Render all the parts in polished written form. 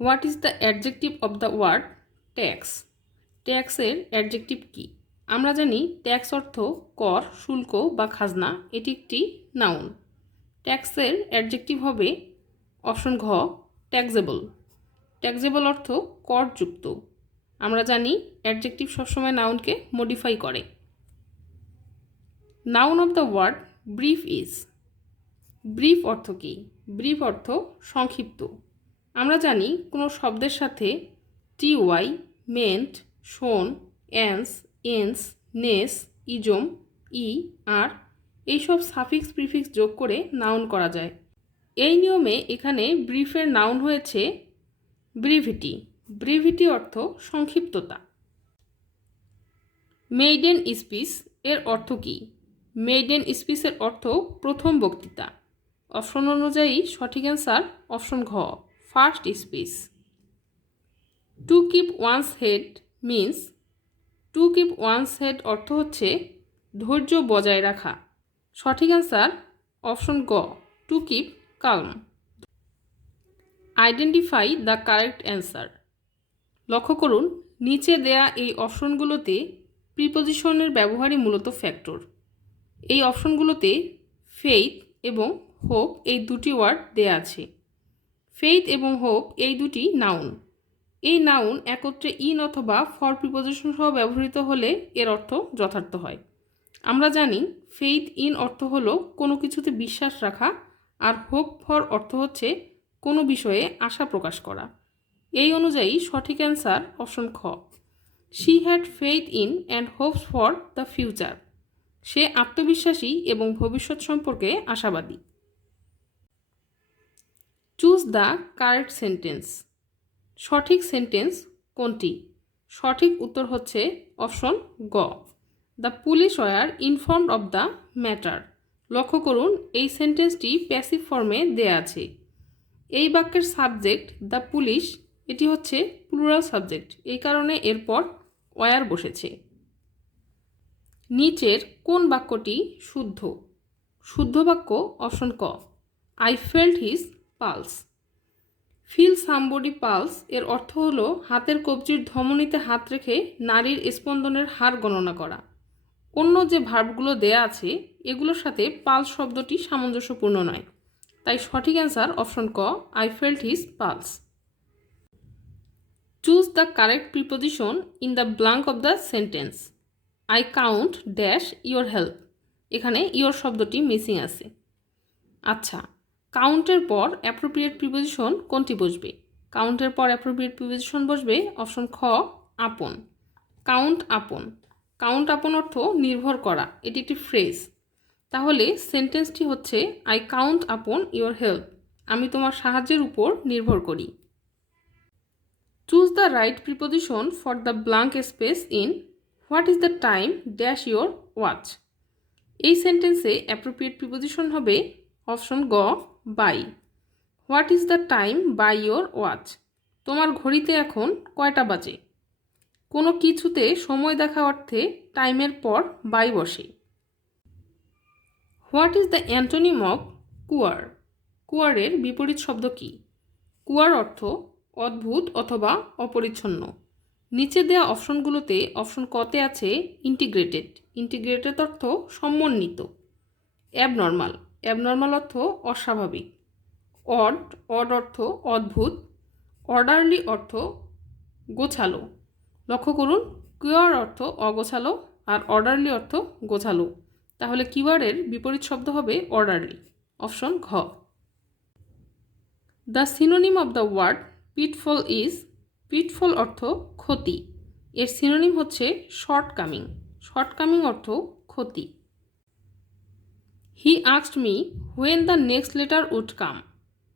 What is the adjective of the word tax? ট্যাক্সের adjective কী? আমরা জানি ট্যাক্স অর্থ কর, শুল্ক বা খাজনা। এটি একটি নাউন। ট্যাক্সের অ্যাডজেক্টিভ হবে অপশন ঘ, ট্যাক্সেবল। ট্যাক্সেবল অর্থ করযুক্ত। আমরা জানি অ্যাডজেক্টিভ সবসময় নাউনকে মডিফাই করে। Noun of the word brief is. Brief অর্থ কী? ব্রিফ অর্থ সংক্ষিপ্ত। আমরা জানি কোনো শব্দের সাথে টি ওয়াই, মেন্ট, শোন, অ্যান্স, এন্স, নেস, ইজম, ই, আর এইসব সাফিক্স প্রিফিক্স যোগ করে নাউন করা যায়। এই নিয়মে এখানে ব্রিফের নাউন হয়েছে ব্রিভিটি। ব্রিভিটি অর্থ সংক্ষিপ্ততা। মেইডেন স্পিচ এর অর্থ কী? মেইডেন স্পিচের অর্থ প্রথম বক্তৃতা। অপশন অনুযায়ী সঠিক অ্যান্সার অপশন ঘ, first speech. To keep once head means. To keep once head অর্থ হচ্ছে ধৈর্য বজায় রাখা। সঠিক অ্যান্সার অপশন গ, to keep calm. Identify the correct answer. লক্ষ্য করুন নিচে দেয়া এই অপশনগুলোতে প্রিপোজিশনের ব্যবহারই মূলত ফ্যাক্টর। এই অপশনগুলোতে ফেইথ এবং হোপ এই দুটি ওয়ার্ড দেয়া আছে। ফেইথ এবং হোপ এই দুটি নাউন। এই নাউন একত্রে ইন অথবা ফর প্রিপোজিশন সহ ব্যবহৃত হলে এর অর্থ যথার্থ হয়। আমরা জানি ফেইথ ইন অর্থ হলো কোনো কিছুতে বিশ্বাস রাখা, আর হোপ ফর অর্থ হচ্ছে কোনো বিষয়ে আশা প্রকাশ করা। এই অনুযায়ী সঠিক অ্যান্সার অপশন খ, she had faith in and hopes for the future. সে আত্মবিশ্বাসী এবং ভবিষ্যৎ সম্পর্কে আশাবাদী। Choose the correct sentence. সঠিক সেন্টেন্স কোনটি? সঠিক উত্তর হচ্ছে অপশন গ, the police were informed of the matter. লক্ষ্য করুন এই সেন্টেন্সটি প্যাসিভ ফর্মে দেয়া আছে। এই বাক্যের সাবজেক্ট দ্য পুলিশ, এটি হচ্ছে প্লুরাল সাবজেক্ট, এই কারণে এরপর ওয়ার বসেছে। নিচের কোন বাক্যটি শুদ্ধ? শুদ্ধ বাক্য অপশন ক, I felt his pulse. Feel somebody pulse এর অর্থ হলো হাতের কবজির ধমনীতে হাত রেখে নারীর স্পন্দনের হার গণনা করা। অন্য যে ভার্বগুলো দেয়া আছে এগুলোর সাথে পালস শব্দটি সামঞ্জস্যপূর্ণ নয়, তাই সঠিক অ্যান্সার অপশন ক, I felt his pulse. Choose the correct preposition in the blank of the sentence. I count dash your help. এখানে ইয়োর শব্দটি মিসিং আছে। আচ্ছা, কাউন্টের পর অ্যাপ্রোপ্রিয়েট প্রিপোজিশন কোনটি বসবে? কাউন্টের পর অ্যাপ্রোপ্রিয়েট প্রিপোজিশন বসবে অপশন খ, আপন। কাউন্ট আপন। কাউন্ট আপন অর্থ নির্ভর করা, এটি একটি ফ্রেজ। তাহলে সেন্টেন্সটি হচ্ছে I count upon your help. আমি তোমার সাহায্যের উপর নির্ভর করি। Choose the right preposition for the blank space in what is the time dash your watch. এই সেন্টেন্সে অ্যাপ্রোপ্রিয়েট প্রিপোজিশন হবে অপশন গ, by. What is the time by your watch. তোমার ঘড়িতে এখন কয়টা বাজে? কোনো কিছুতে সময় দেখা অর্থে টাইমের পর বাই বসে। What is the antonym of queer. কুয়ারের বিপরীত শব্দ কী? কুয়ার অর্থ অদ্ভুত অথবা অপরিচ্ছন্ন। নিচে দেওয়া অপশনগুলোতে অপশন কতে আছে ইন্টিগ্রেটেড। ইন্টিগ্রেটেড অর্থ সমন্বিত। অ্যাবনর্মাল। অ্যাবনর্মাল অর্থ অস্বাভাবিক। অড। অড অর্থ অদ্ভুত। অর্ডারলি অর্থ গোছালো। লক্ষ্য করুন কিওয়ার অর্থ অগোছালো আর অর্ডারলি অর্থ গোছালো। তাহলে কিওয়ার্ডের বিপরীত শব্দ হবে অর্ডারলি। অপশন ঘ। The synonym of the word pitfall is. Pitfall অর্থ ক্ষতি। এর সিনোনিম হচ্ছে শর্টকামিং। শর্টকামিং অর্থ ক্ষতি। He asked me when the next letter would come.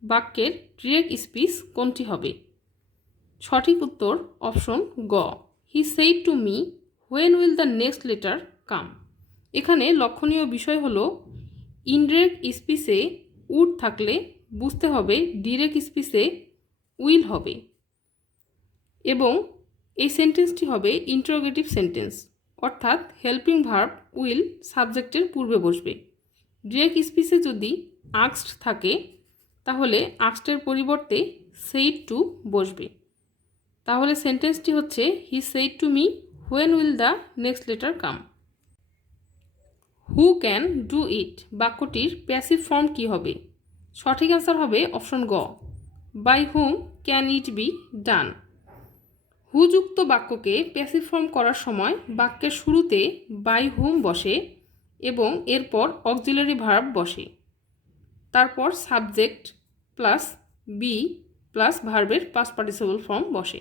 বাক্যের ডিরেক্ট স্পিচ কোনটি হবে? সঠিক উত্তর অপশন গ, he said to me when will the next letter come. এখানে লক্ষণীয় বিষয় হলো ইনডিরেক্ট স্পিচে উড থাকলে বুঝতে হবে ডিরেক্ট স্পিচে উইল হবে, এবং এই সেন্টেন্সটি হবে ইন্টারোগেটিভ সেন্টেন্স, অর্থাৎ হেল্পিং ভার্ব উইল সাবজেক্টের পূর্বে বসবে। ডিরেক্ট স্পিচে যদি আস্কড থাকে তাহলে আস্কডের পরিবর্তে সেইড টু বসবে। তাহলে সেন্টেন্সটি হচ্ছে he said to me when will the next letter come. Who can do it বাক্যটির প্যাসিভ ফর্ম কী হবে? সঠিক অ্যান্সার হবে অপশন গ, by whom can it be done. হুযুক্ত বাক্যকে প্যাসিভ ফর্ম করার সময় বাক্যের শুরুতে বাই হুম বসে এবং এরপর অক্সিলারি ভার্ব বসে, তারপর সাবজেক্ট প্লাস বি প্লাস ভার্বের পাস্ট পার্টিসিপল ফর্ম বসে।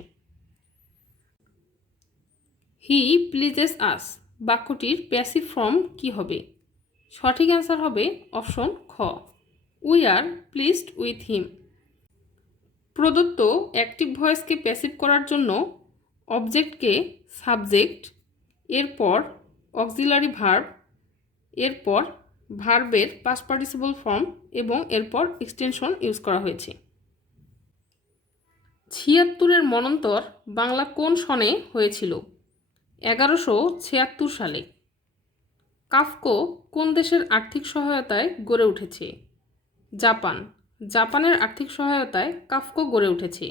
হি প্লিজেস আস বাক্যটির প্যাসিভ ফর্ম কি হবে? সঠিক অ্যান্সার হবে অপশন খ, we are pleased with him. প্রদত্ত অ্যাক্টিভ ভয়েসকে প্যাসিভ করার জন্য অবজেক্টকে সাবজেক্ট, এরপর অক্সিলারি ভার্ব, এরপর ভার্বের পাস্ট পার্টিসিপল ফর্ম এবং এরপর এক্সটেনশন ইউজ করা হয়েছে। ৭৬-এর মন্বন্তর বাংলা কোন সনে হয়েছিল? ১১৭৬ সালে। কাফকো কোন দেশের আর্থিক সহায়তায় গড়ে উঠেছে? জাপান। জাপানের আর্থিক সহায়তায় কাফকো গড়ে উঠেছে।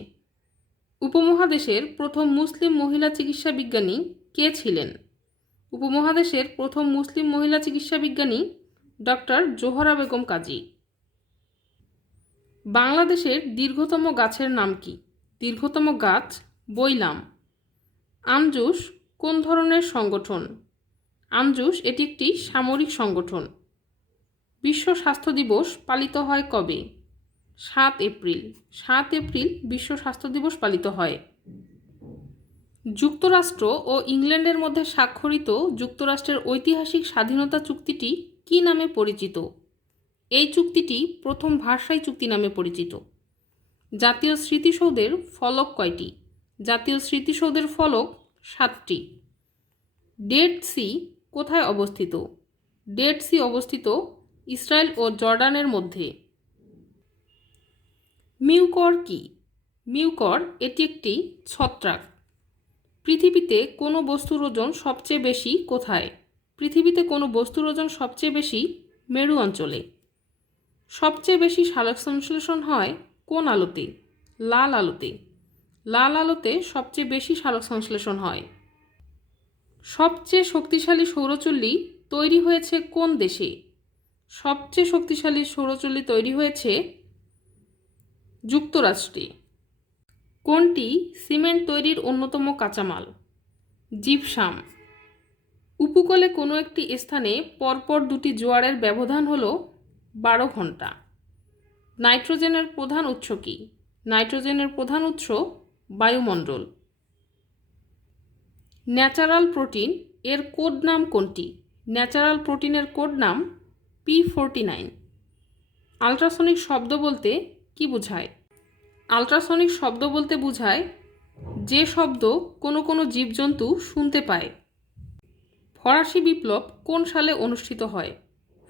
উপমহাদেশের প্রথম মুসলিম মহিলা চিকিৎসা বিজ্ঞানী কে ছিলেন? উপমহাদেশের প্রথম মুসলিম মহিলা চিকিৎসা বিজ্ঞানী ডক্টর জোহরা বেগম কাজী। বাংলাদেশের দীর্ঘতম গাছের নাম কি? দীর্ঘতম গাছ বইলাম। আমজুস কোন ধরনের সংগঠন? আমজুস এটি একটি সামরিক সংগঠন। বিশ্ব স্বাস্থ্য দিবস পালিত হয় কবে? ৭ এপ্রিল। ৭ এপ্রিল বিশ্ব স্বাস্থ্য দিবস পালিত হয়। যুক্তরাষ্ট্র ও ইংল্যান্ডের মধ্যে স্বাক্ষরিত যুক্তরাষ্ট্রের ঐতিহাসিক স্বাধীনতা চুক্তিটি কী নামে পরিচিত? এই চুক্তিটি প্রথম ভার্সাই চুক্তি নামে পরিচিত। জাতীয় স্মৃতিসৌধের ফলক কয়টি? জাতীয় স্মৃতিসৌধের ফলক ৭টি। ডেড সি কোথায় অবস্থিত? ডেড সি অবস্থিত ইসরায়েল ও জর্ডানের মধ্যে। মিউকর কি? মিউকর এটি একটি ছত্রাক। পৃথিবীতে কোনো বস্তুর ওজন সবচেয়ে বেশি কোথায়? পৃথিবীতে কোনো বস্তুর ওজন সবচেয়ে বেশি মেরু অঞ্চলে। সবচেয়ে বেশি সালোক সংশ্লেষণ হয় কোন আলোতে? লাল আলোতে। লাল আলোতে সবচেয়ে বেশি সালোক সংশ্লেষণ হয়। সবচেয়ে শক্তিশালী সৌরচুল্লি তৈরি হয়েছে কোন দেশে? সবচেয়ে শক্তিশালী সৌরচুল্লি তৈরি হয়েছে যুক্তরাষ্ট্রে। কোনটি সিমেন্ট তৈরির অন্যতম কাঁচামাল? জিপসাম। উপকূলে কোনো একটি স্থানে পরপর দুটি জোয়ারের ব্যবধান হল 12 ঘন্টা। নাইট্রোজেনের প্রধান উৎস কি? নাইট্রোজেনের প্রধান উৎস বায়ুমণ্ডল। ন্যাচারাল প্রোটিন এর কোড নাম কোনটি? ন্যাচারাল প্রোটিনের কোড নাম P49। আল্ট্রাসনিক শব্দ বলতে কি বোঝায়? আল্ট্রাসনিক শব্দ বলতে বোঝায় যে শব্দ কোনো কোনো জীবজন্তু শুনতে পায়। ফরাসি বিপ্লব কোন সালে অনুষ্ঠিত হয়?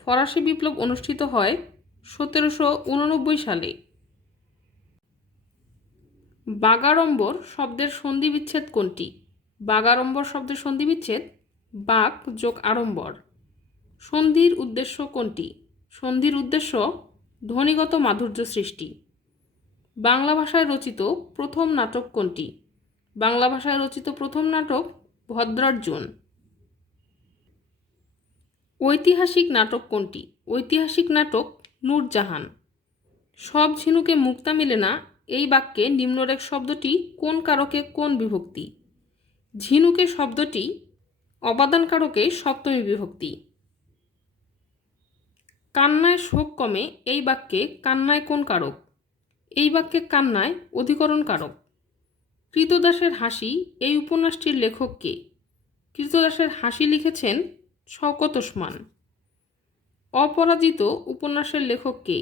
ফরাসি বিপ্লব অনুষ্ঠিত হয় 1789 সালে। বাগাড়ম্বর শব্দের সন্ধিবিচ্ছেদ কোনটি? বাগাড়ম্বর শব্দের সন্ধিবিচ্ছেদ বাক যোগ আড়ম্বর। সন্ধির উদ্দেশ্য কোনটি? সন্ধির উদ্দেশ্য ধ্বনিগত মাধুর্য সৃষ্টি। বাংলা ভাষায় রচিত প্রথম নাটক কোনটি? বাংলা ভাষায় রচিত প্রথম নাটক ভদ্রার্জুন। ঐতিহাসিক নাটক কোনটি? ঐতিহাসিক নাটক নূরজাহান। সব ঝিনুকে মুক্তা মিলে না এই বাক্যে নিম্নরেখ শব্দটি কোন কারকে কোন বিভক্তি? ঝিনুকে শব্দটি অবাদান কারকে সপ্তমী বিভক্তি। কান্নায় শোক কমে এই বাক্যে কান্নায় কোন কারক? এই বাক্যে কান্নায় অধিকরণ কারক। কৃতদাসের হাসি এই উপন্যাসটির লেখক কে? কৃতদাসের হাসি লিখেছেন শওকত ওসমান। অপরাজিত উপন্যাসের লেখক কে?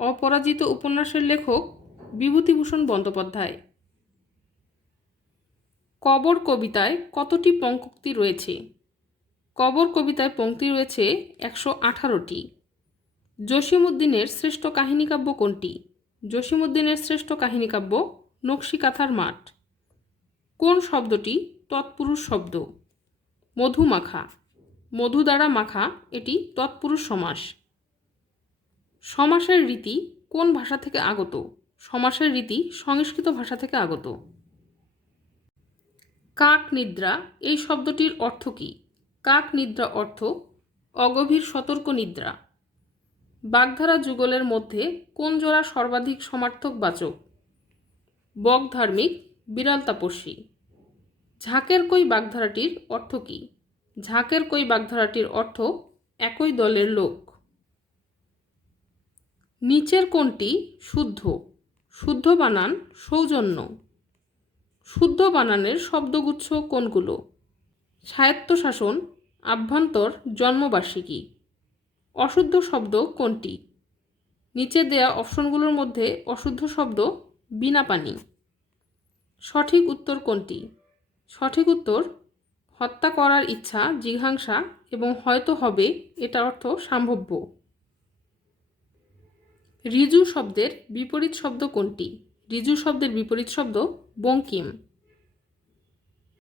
অপরাজিত উপন্যাসের লেখক বিভূতিভূষণ বন্দ্যোপাধ্যায়। কবর কবিতায় কতটি পঙ্ক্তি রয়েছে? কবর কবিতায় পঙ্ক্তি রয়েছে 118টি। জসীমউদ্দিনের শ্রেষ্ঠ কাহিনীকাব্য কোনটি? জসীমউদ্দিনের শ্রেষ্ঠ কাহিনীকাব্য নকশিকাঁথার মাঠ। কোন শব্দটি তৎপুরুষ শব্দ? মধুমাখা। মধু দ্বারা মাখা এটি তৎপুরুষ সমাস। সমাসের রীতি কোন ভাষা থেকে আগত? সমাসের রীতি সংস্কৃত ভাষা থেকে আগত। কাক নিদ্রা এই শব্দটির অর্থ কী? কাক নিদ্রা অর্থ অগভীর সতর্ক নিদ্রা। বাগধারা যুগলের মধ্যে কোন জোড়া সর্বাধিক সমার্থক বাচক? বক ধার্মিক, বিড়াল তাপস্বী। ঝাঁকের কই বাগধারাটির অর্থ কী? ঝাঁকের কই বাগধারাটির অর্থ একই দলের লোক। নিচের কোনটি শুদ্ধ? শুদ্ধ বানান সৌজন্য। শুদ্ধ বানানের শব্দগুচ্ছ কোনগুলো? স্বায়ত্তশাসন, আভ্যন্তর, জন্মবার্ষিকী। অশুদ্ধ শব্দ কোনটি? নিচে দেয়া অপশনগুলোর মধ্যে অশুদ্ধ শব্দ বীণাপাণি। সঠিক উত্তর কোনটি? সঠিক উত্তর হত্যা করার ইচ্ছা, জিঘাংসা এবং হয়তো হবে এটা অর্থ সম্ভাব্য। ঋজু শব্দের বিপরীত শব্দ কোনটি? ঋজু শব্দের বিপরীত শব্দ বঙ্কিম।